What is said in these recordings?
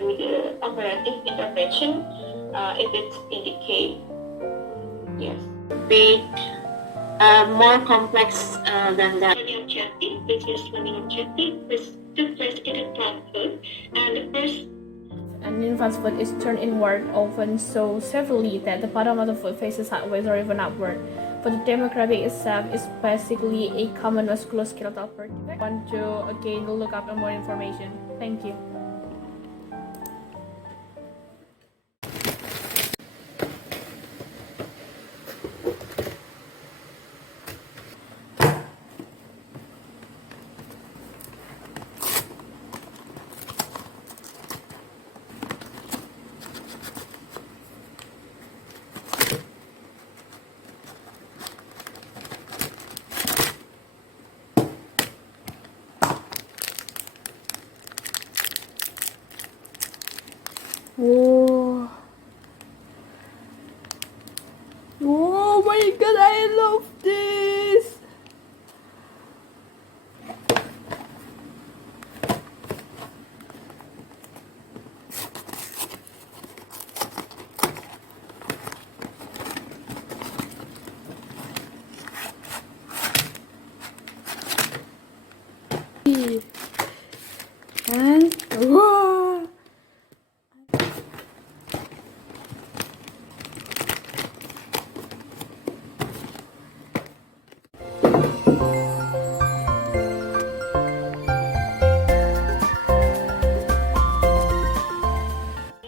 do the operative intervention if it's indicate. Yes, big, more complex than that. Learning objective, which is learning objective, is to place it in plant food, and the first. An infant's foot is turned inward, often so severely that the bottom of the foot faces sideways or even upward. For the demographic itself is basically a common musculoskeletal birth defect. Want to again look up more information. Thank you. Whoa. Oh my god, I love this! And whoa!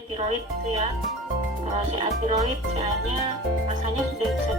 Tiroid itu ya, si tiroid misalnya rasanya sudah bisa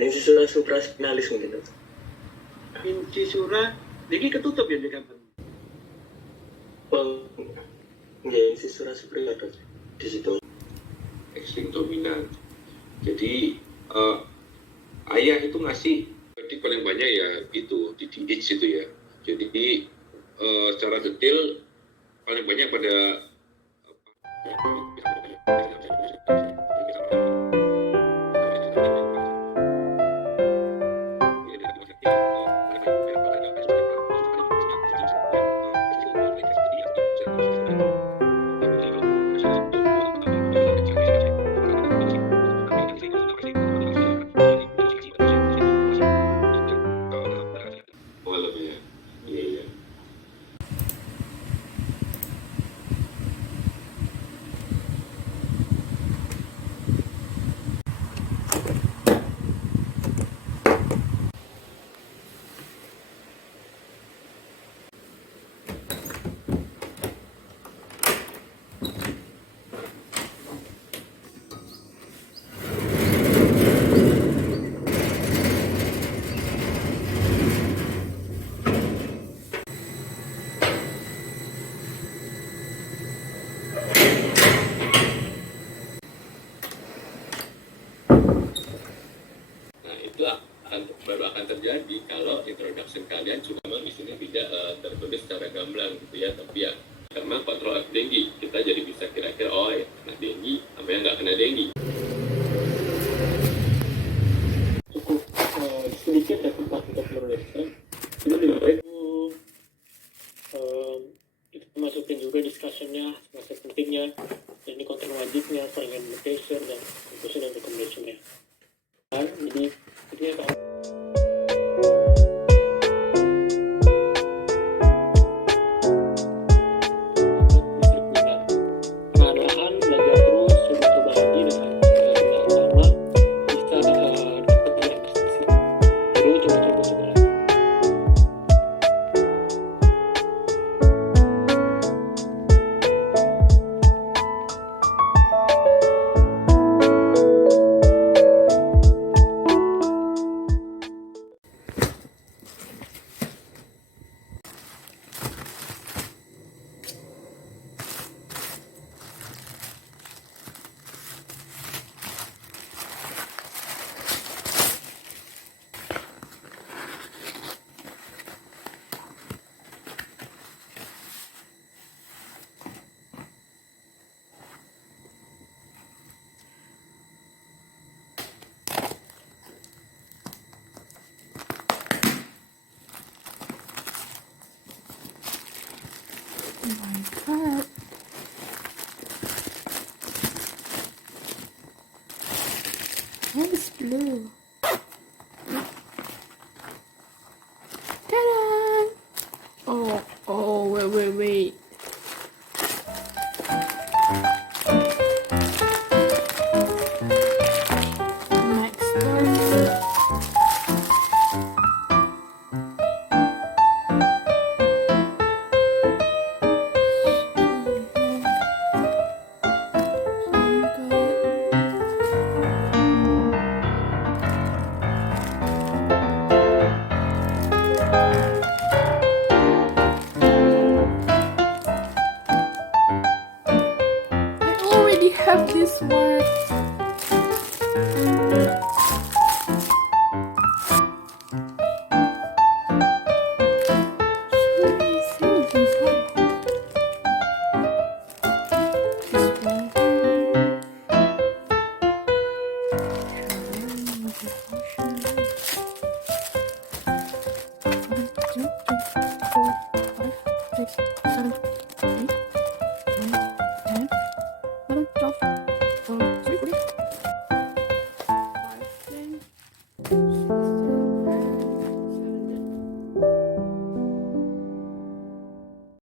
Incisura supraspinalis mungkin dokter. Incisura, jadi ketutup ya di kapan? Oh, ya incisura superior dokter. Di situ. Eksing dominan. Jadi ayah itu ngasih, jadi paling banyak ya itu di DH itu ya. Jadi secara detail paling banyak pada baru akan terjadi kalau introduction kalian cuma memang di sini tidak tertulis secara gamblang gitu ya, tapi ya memang kontrol denggi kita jadi bisa kira-kira oh ya kena denggi apa yang nggak kena denggi. Cukup sedikit ya tempat untuk menuliskan. Itu lebih baik kita masukin juga discussionnya, semasa pentingnya, dan ini konten wajibnya, foreign invitation dan conclusion dan recommendation-nya. Jadi ini apa? Perlahan belajar terus, coba lagi dan my god. Why is blue?